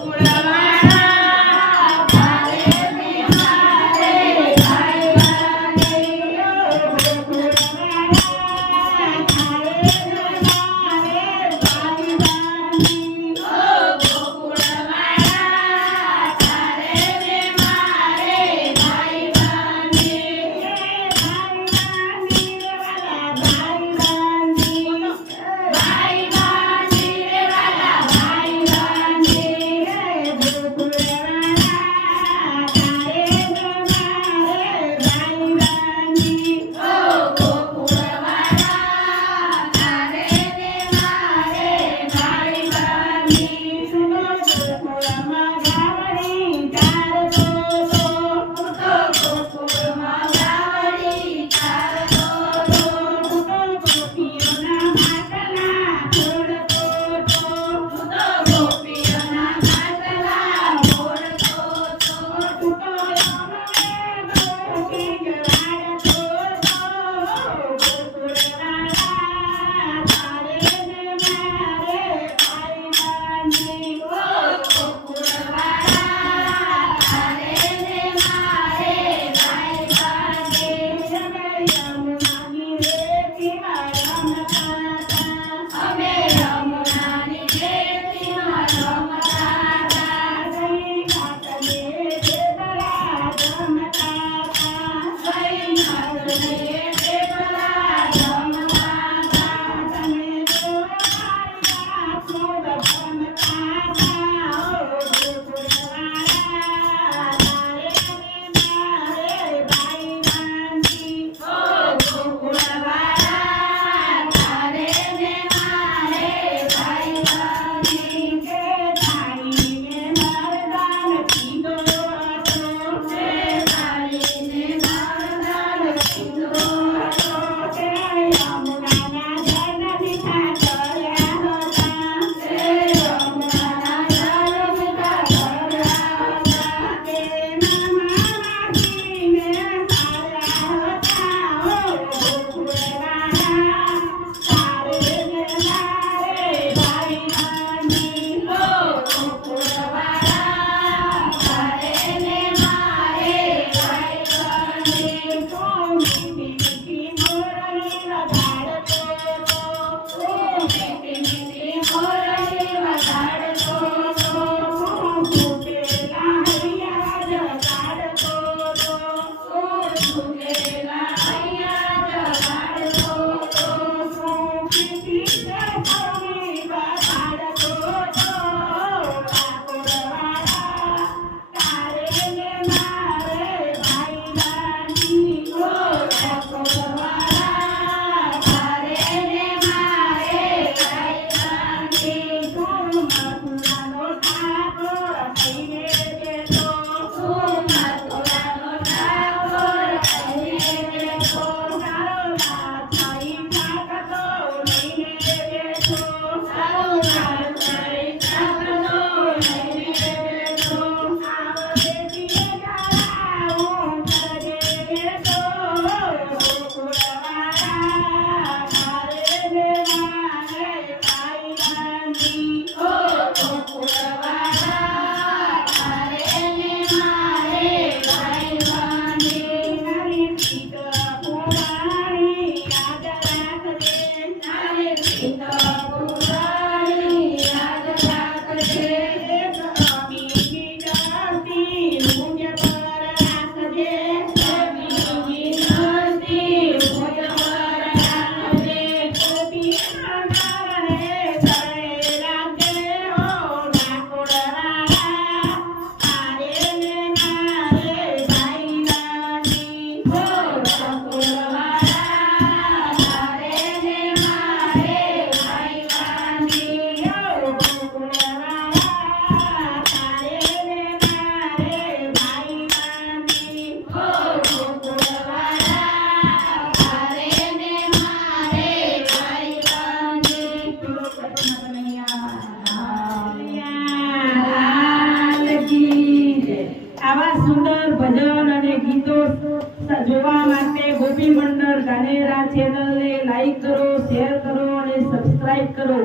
তোমরা Obrigada. સુંદર ભજન અને ગીતો જોવા માટે ગોપી મંડળ ગાનેરા ચેનલને લાઈક કરો શેર કરો અને સબસ્ક્રાઇબ કરો.